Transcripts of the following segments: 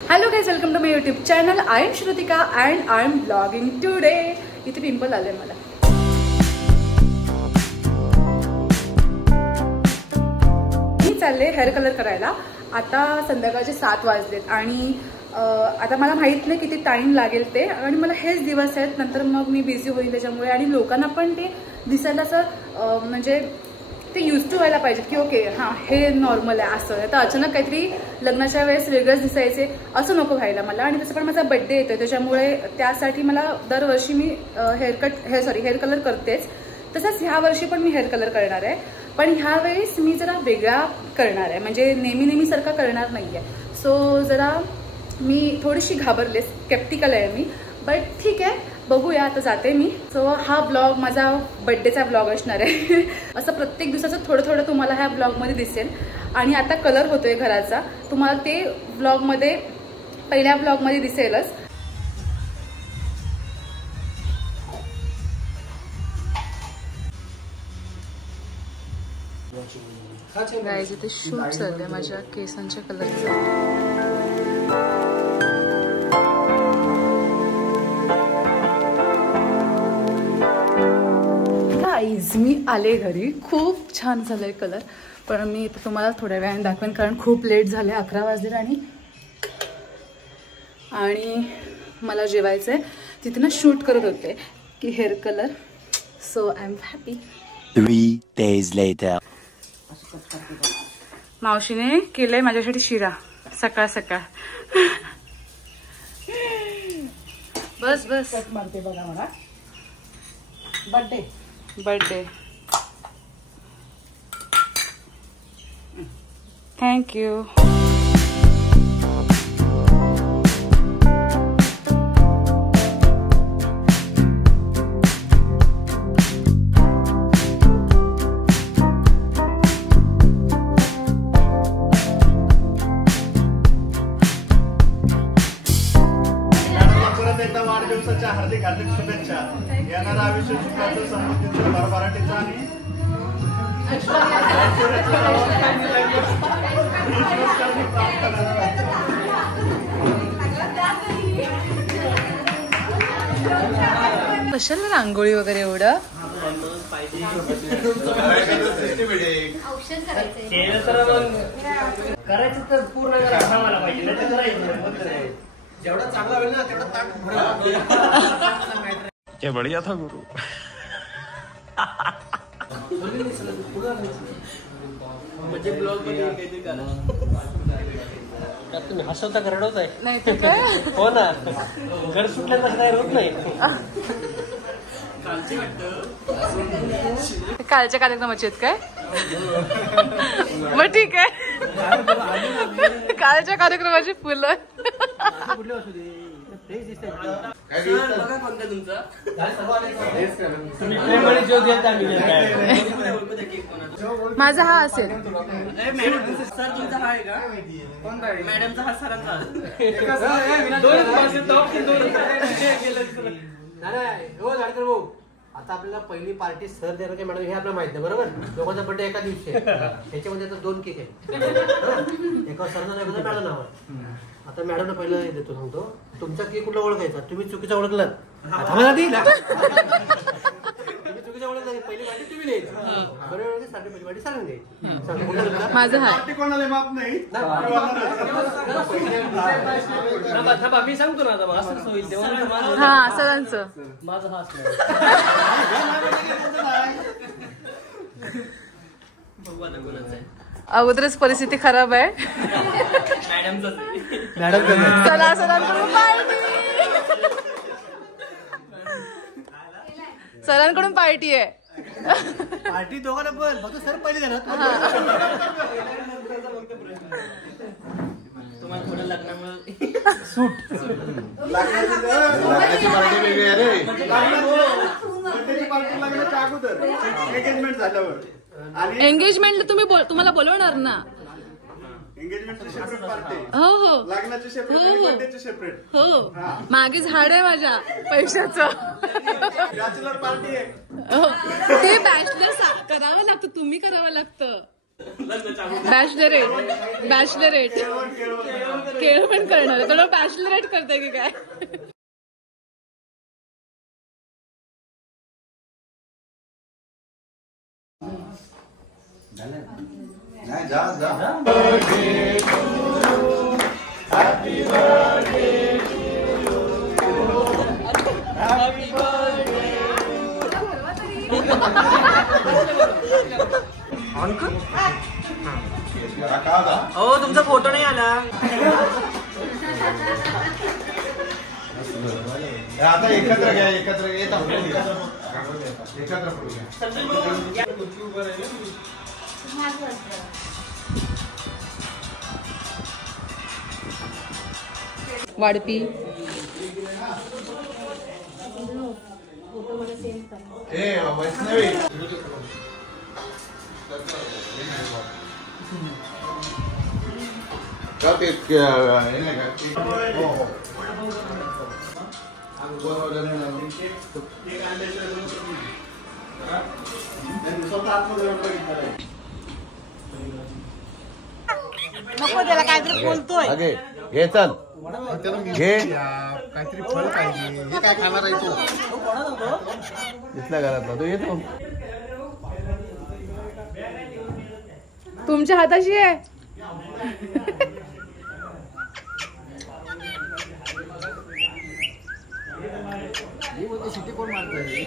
Hello guys, welcome to my YouTube channel. I am Shrutika and I am vlogging today. इथे pimple आले मला. मी चालले hair colour करायला. आता संध्याकाळचे 7 वाजलेत आणि आता मला माहित नाही किती टाइम लागेल ते आणि मला हेच दिवस आहेत. नंतर मग मी बिझी होईल त्याच्यामुळे आणि लोकांना पण ते दिसायला असं म्हणजे ते यूज टू व्हायला पाहिजे की ओके हां हे नॉर्मल आहे असं. आता अचानक काहीतरी लग्नाच्या वेळेस वेगळंच दिसायचे असं नको व्हायला मला. आणि तसं पण माझा बर्थडे येतोय त्याच्यामुळे त्यासाठी मला दरवर्षी मी हेअर कलर करतेच. तसंच ह्या वर्षी पण मी हेअर कलर करणार आहे. पण ह्यावेळेस मी जरा वेगळा करणार आहे म्हणजे नेहमीसारखा करणार नाही आहे. सो जरा मी थोडीशी घाबरले, स्केप्टिकल आहे मी. बट ठीक आहे, बघूया आता जाते मी. सो हा ब्लॉग माझा बर्थडेचा ब्लॉग असणार आहे. असं प्रत्येक दिवसाचं थोडं थोडं तुम्हाला ह्या ब्लॉगमध्ये दिसेल. आणि आता कलर होतोय घराचा, तुम्हाला ते ब्लॉगमध्ये पहिल्या ब्लॉगमध्ये दिसेलच. गाईज इथे शूट चाललंय माझ्या केसांच्या कलरचा. मी आले घरी. खूप छान झालंय कलर. पण मी तुम्हाला थोड्या वेळाने दाखवेन कारण खूप लेट झाले, 11 वाजले आणि मला जेवायचंय. तिथे ना शूट करत होते की hair colour. So I am happy. 3 days later. मावशीने केलंय माझ्यासाठी शिरा सकाळ सकाळ. बस बस मारते बघा मला. Birthday thank you. वाढदिवसाच्या हार्दिक शुभेच्छा. येणारा आयुष्य सुखाचं समृद्धीचं भरभराटीचं आणि कशाला रांगोळी वगैरे एवढं करायचं तर पूर्ण मला पाहिजे. जेवढा चांगला होईल ना तेवढा ताट क्या बढ़िया था गुरु. म्हणजे ब्लॉग मध्ये तुम्ही हसवता का रडवत आहे? नाही हो ना, घर सुटल्याचं काय होत नाही. कालच्या कार्यक्रमाचे आहेत काय? मग ठीक आहे. कालच्या कार्यक्रमाची फुलं माझा हा असेल. सर तुमचा हा आहे का? मॅडमचा हा सरांचा. आता आपल्याला पहिली पार्टी सर देणार की मॅडम हे आपल्याला माहित नाही बरोबर. दोघांचा बर्थडे एका दिवशी आहे. त्याच्यामध्ये आता 2 केक आहेत. एका सरनं नाही एका मॅडम नाव. आता मॅडमला पहिलं देतो, सांगतो तुमचा केक कुठला ओळखायचा. तुम्ही चुकीचा ओळखलात. तुम्ही चुकीचा ओळखला. पहिली पार्टी तुम्ही द्यायची बरोबर. पहिली पार्टी सरांनी द्यायची. माझं हा कोणाला माफ नाही. मी सांगतो ना आता असंच होईल तेव्हा. हा सरांचं माझं हा बघू आता कोणाचं आहे. अगोदरच परिस्थिती खराब आहे. मॅडम चला सरांकडून पार्टी. सरांकडून पार्टी आहे. पार्टी दोघांना पण फक्त सर पहिले देणार. तुम्हाला थोडं लग्नामुळे सूट. लग्नाची पार्टी वेगळी आहे रे. बर्थडेची पार्टी लग्नाच्या अगोदर एंगेजमेंट झाल्यावर. आणि एंगेजमेंटला तुम्हाला बोलवणार ना. एंगेजमेंटची सेपरेट पार्टी. हो लग्नाची सेपरेट आणि बर्थडेची सेपरेट. हो मागे झाड आहे माझ्या पैशाचं. बॅचलर पार्टी आहे. ते बॅचलर करावं लागतं. तुम्ही करावं लागतं. बॅचलरेट केळ पण करणार थोडं बॅचलरेट करते की काय. नाही जा जा. हो तुमचा फोटो नाही आला. आता एकत्र घ्या एकत्र एकत्र वाढपी वैष्णवी नको त्याला काहीतरी बोलतोय. घे चल घे काहीतरी फळ पाहिजे. हे काय खाणार आहे तू इथल्या घरातला तू येतो. तुमच्या हाताशी आहे. सिटी कोण मारतोय.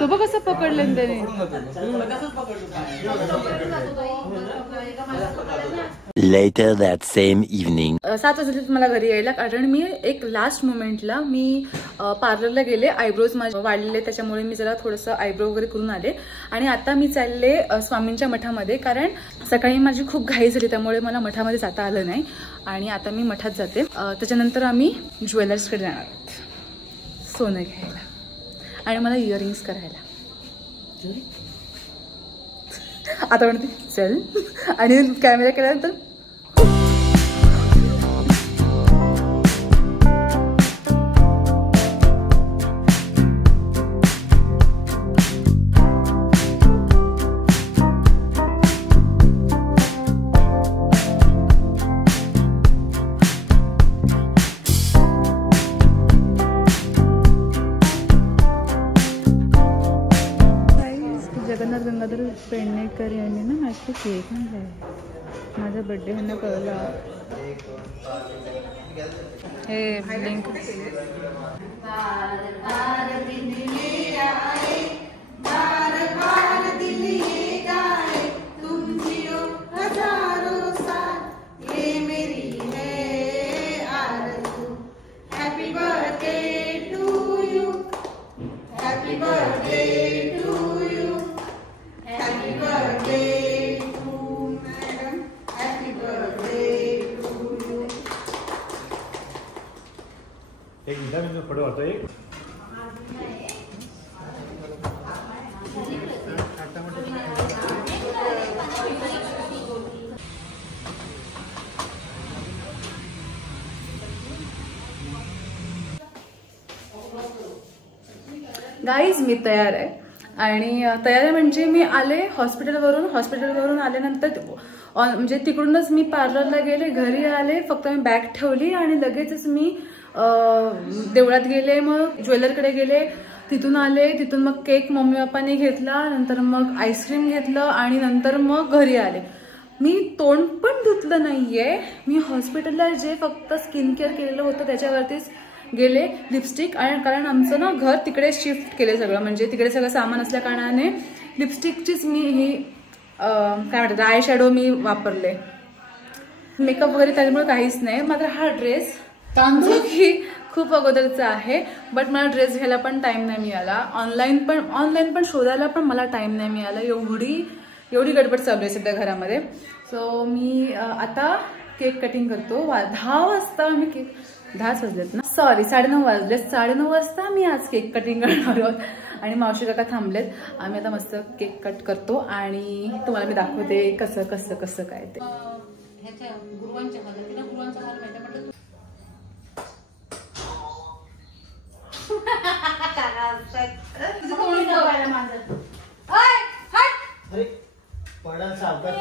तू बघ कसं पकडलं त्याने. Later that same evening. 7 वाजता मला घरी यायला, कारण मी एक लास्ट मोमेंटला मी पार्लरला गेले. आयब्रोज माझे वाढलेले त्याच्यामुळे मी जरा थोडंसं आयब्रो वगैरे करून आले. आणि आता मी चालले स्वामींच्या मठामध्ये, कारण सकाळी माझी खूप घाई झाली त्यामुळे मला मठामध्ये जाता आलं नाही. आणि आता मी मठात जाते. त्याच्यानंतर आम्ही ज्वेलर्सकडे जाणार आहोत सोनं घ्यायला आणि मला इयरिंग्स करायला. आता म्हणते चल, आणि कॅमेरा केल्यानंतर जगन्नाथ गंगाधर पेडणेकर यांनी ना माझे केक आणलाय. माझा बर्थडे ह्यांना कळला. हे लिंक गाईज मी तयार आहे. आणि तयार आहे म्हणजे मी आले हॉस्पिटलवरून आल्यानंतर म्हणजे तिकडूनच मी पार्लरला गेले, घरी आले, फक्त मी बॅग ठेवली आणि लगेचच मी देवळात गेले, मग ज्वेलरकडे गेले, तिथून आले, तिथून मग केक मम्मी पप्पाने घेतला, नंतर मग आईस्क्रीम घेतलं आणि नंतर मग घरी आले. मी तोंड पण धुतलं नाहीये. मी हॉस्पिटलला जे फक्त स्किन केअर केलेलं होतं त्याच्यावरतीच गेले. लिपस्टिक, आणि कारण आमचं ना घर तिकडे शिफ्ट केले सगळं, म्हणजे तिकडे सगळं सामान असल्या कारणाने लिपस्टिकचीच मी ही काय म्हणतात आय शॅडो मी वापरले. मेकअप वगैरे त्याच्यामुळे काहीच नाही. मात्र हा ड्रेस जो की खूप अगोदरचा आहे, बट मला ड्रेस घ्यायला पण टाइम नाही मिळाला. ऑनलाईन पण शोधायला पण मला टाइम नाही मिळाला. एवढी गडबड चालू आहे सध्या घरामध्ये. सो मी आता केक कटिंग करतो. 10 वाजता मी केक 10 वाजलेत ना, सॉरी 9:30 वाजलेत. 9:30 वाजता मी आज केक कटिंग करणार आहोत. आणि मावशी काका थांबलेत. आम्ही आता मस्त केक कट करतो आणि तुम्हाला मी दाखवते कसं कसं कसं काय ते. अरे पडल सावकाश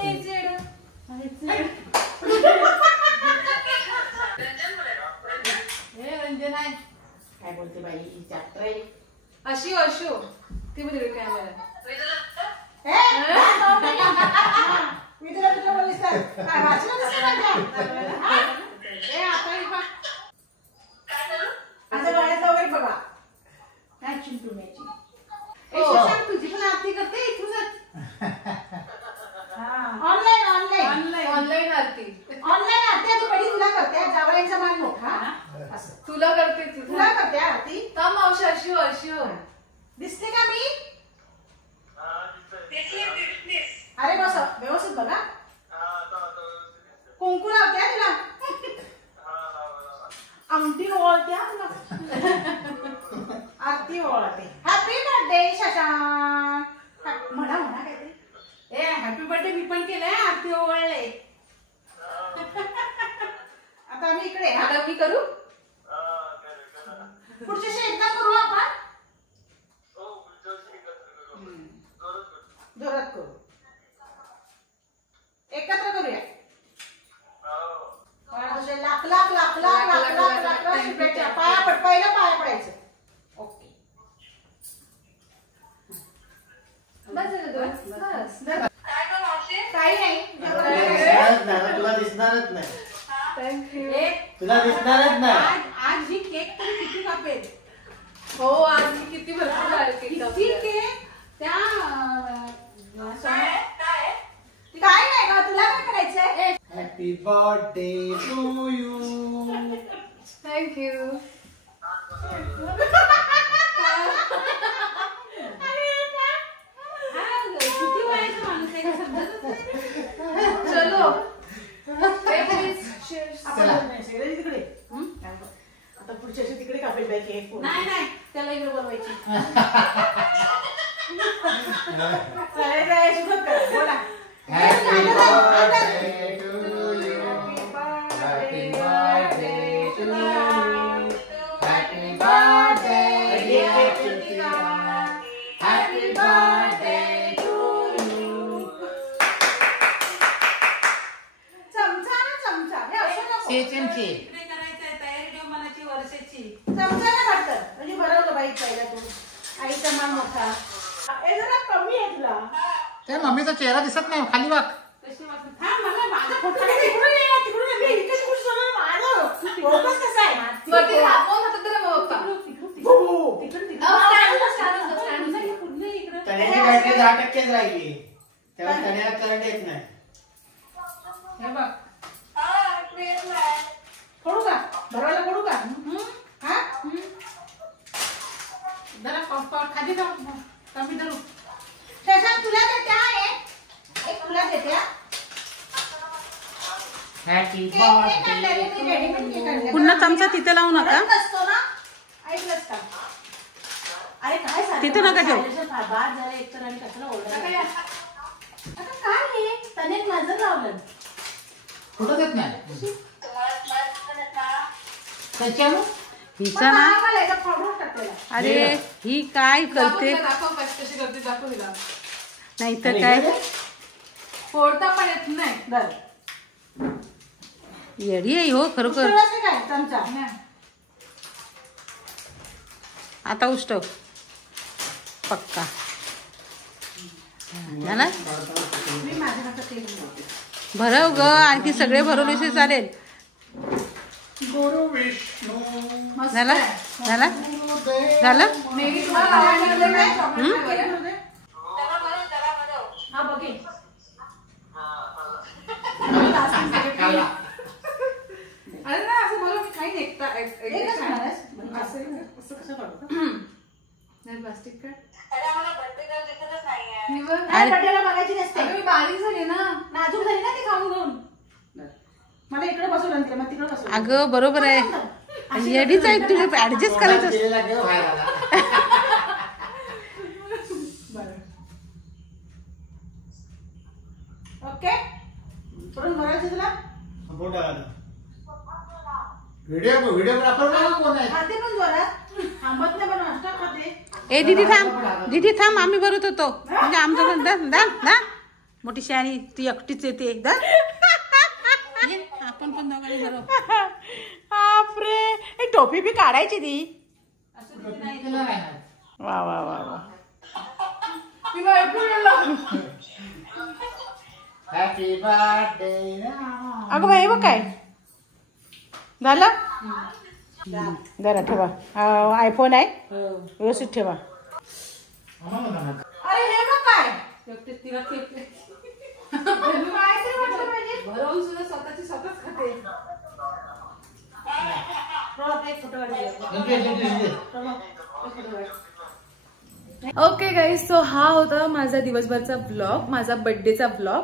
काय बोलते बाई अशी अशो ती म्हणजे कॅमेरा मी तुला तुला बोललीस काय वाचलं कसं माझ्या डोळ्यात वगैरे बघा काय चिंटू मॅची तुझी पण आरती करते ऑनलाईन ऑनलाईन ऑनलाईन आरती ऑनलाईन आरती आधी पहिली तुला करते जावयांचा मान मोठा असं तुला करते तुला करते आरती का मावशी अशी अशी दिसते का मी अरे बस व्यवस्थित बघा कुंकू लावते तुला अंगठी ओळते तुला आरती ओळते हॅपी बर्थडे शशांक म्हणा म्हणा काहीतरी ए हॅपी बर्थडे मी पण केलंय आरती ओळले आता आम्ही इकडे आता मी करू पुढच्याशी एकदा करू आपण जोरात करू एकत्र करूया लाख लाख लाख लाख लाख लाख लाख लाख शुभेच्छा पाया पड पहिलं पाया पडायचं ओके काही नाही तुला दिसणारच नाही थँक्यू तुला दिसणारच नाही आज ही केक तरी किती कापेल हो आज मी किती भरपूर किती केक त्या काय नाही का तुला काय करायचंय happy birthday to you thank you किती वयाचा माणूस आहे का समजतच नाही. चलो तिकडे आता पुढच्या तिकडे कापेल पाहिजे नाही नाही त्याला इकडे बोलवायची बोला happy birthday to you happy birthday to you happy birthday happy birthday to you चमचा ना चमचा हे असं नको चमचे करायचंय तयारी देव मनाची वर्षाची चमचा ना वाटतं म्हणजे बरवलं बाई पहिला तू आईचा मान मोठा हे जरा कमी आहे तुला त्या मम्मीचा चेहरा दिसत नाही खाली वाग हा मला माझा फोटो तिकडून ये तिकडून ये मी इकडे कुठे जाणार माझं फोकस कसा आहे वरती दाखवून होतं तर मग पप्पा तण्याची बॅटरी 10% राहिली तेव्हा तण्याला करंट येत नाही हे बघ फोडू का भरायला फोडू का हा जरा खाली जाऊ कमी धरू शशांक तुला देते आहे एक तुला देते हॅपी पुन्हा चमचा तिथे लावू नका असतो ना ऐकलंच का अरे काय तिथे नका ठेवू. बाद झाला एक तर आणि कशाला ओरडा आता काय हे त्याने नजर लावलं कुठं देत नाही हिचा ना फाडून टाकलेला अरे ही काय करते दाखव कशी करते दाखव तिला नाही तर काय फोडता पण येत नाही बरं येडी आहे हो खरोखर उचलायचं काय चमचा आता उष्टव पक्का झाला मी माझ्या हातात तेल लावते. भरव ग आणखी सगळे भरवले चालेल गुरु विष्णू झाला झाला झालं मेगी तुम्हाला आवडलं नाही चॉकलेट फ्लेवर? हा बघे अरे ना असं बोला मी खाईन एकटा एकच खाणारस? असं कसं काढू? नाही प्लास्टिक काय काय बर्थडेला बघायची नसते मी बारीक झाली ना नाजूक झाली ना ती खाऊन खाऊन मला इकडे बसवलं आणि तिला मग तिकडे बसवलं अगं बरोबर आहे येडीच आहे तुला ऍडजस्ट करायचं ओके पुढून भरायचं तुला व्हिडिओग्राफर कोण आहे खाते पण जोरात थांबत नाही पण नाश्ता खाते. ए दीदी थांब आम्ही भरत होतो म्हणजे आमचं मोठी शाळी ती एकटीच येते एकदा आपण पण दोघांनी भरू. बापरे एक टोपी बी काढायची ती. वा वा वा वा. Happy birthday. अगं बाई बघ काय झालं. जरा ठेवा आयफोन आहे व्यवस्थित ठेवा. अरे हे बघ काय ओके गाईज, सो हा होता माझा दिवसभरचा ब्लॉग, माझा बर्थडेचा ब्लॉग.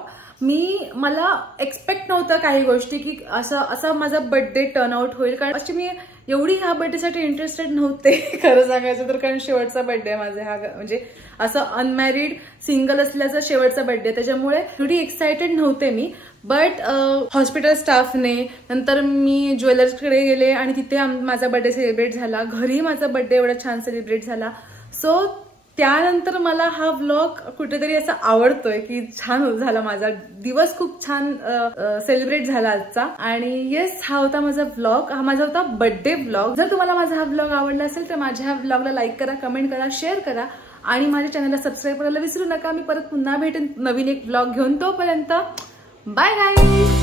मला एक्सपेक्ट नव्हतं काही गोष्टी की असा माझा बर्थडे टर्न आउट होईल, कारण अशी मी एवढी ह्या बर्थडेसाठी इंटरेस्टेड नव्हते खरं सांगायचं तर, कारण शेवटचा बर्थडे माझा हा, म्हणजे असं अनमॅरिड सिंगल असल्याचा शेवटचा बर्थडे, त्याच्यामुळे एवढी एक्सायटेड नव्हते मी. बट हॉस्पिटल स्टाफने नंतर मी ज्वेलर्सकडे गेले आणि तिथे माझा बर्थडे सेलिब्रेट झाला. घरी माझा बर्थडे एवढा छान सेलिब्रेट झाला. सो त्यानंतर मला हा व्लॉग कुठेतरी असा आवडतोय की छान झाला, माझा दिवस खूप छान सेलिब्रेट झाला आजचा. आणि येस, हा होता माझा व्लॉग, हा माझा होता बर्थडे व्लॉग. जर तुम्हाला माझा हा व्लॉग आवडला असेल तर माझ्या ह्या व्लॉगला लाईक करा, कमेंट करा, शेअर करा आणि माझ्या चॅनलला सबस्क्राईब करायला विसरू नका. मी परत पुन्हा भेटेन नवीन एक व्लॉग घेऊन. तोपर्यंत बाय बाय.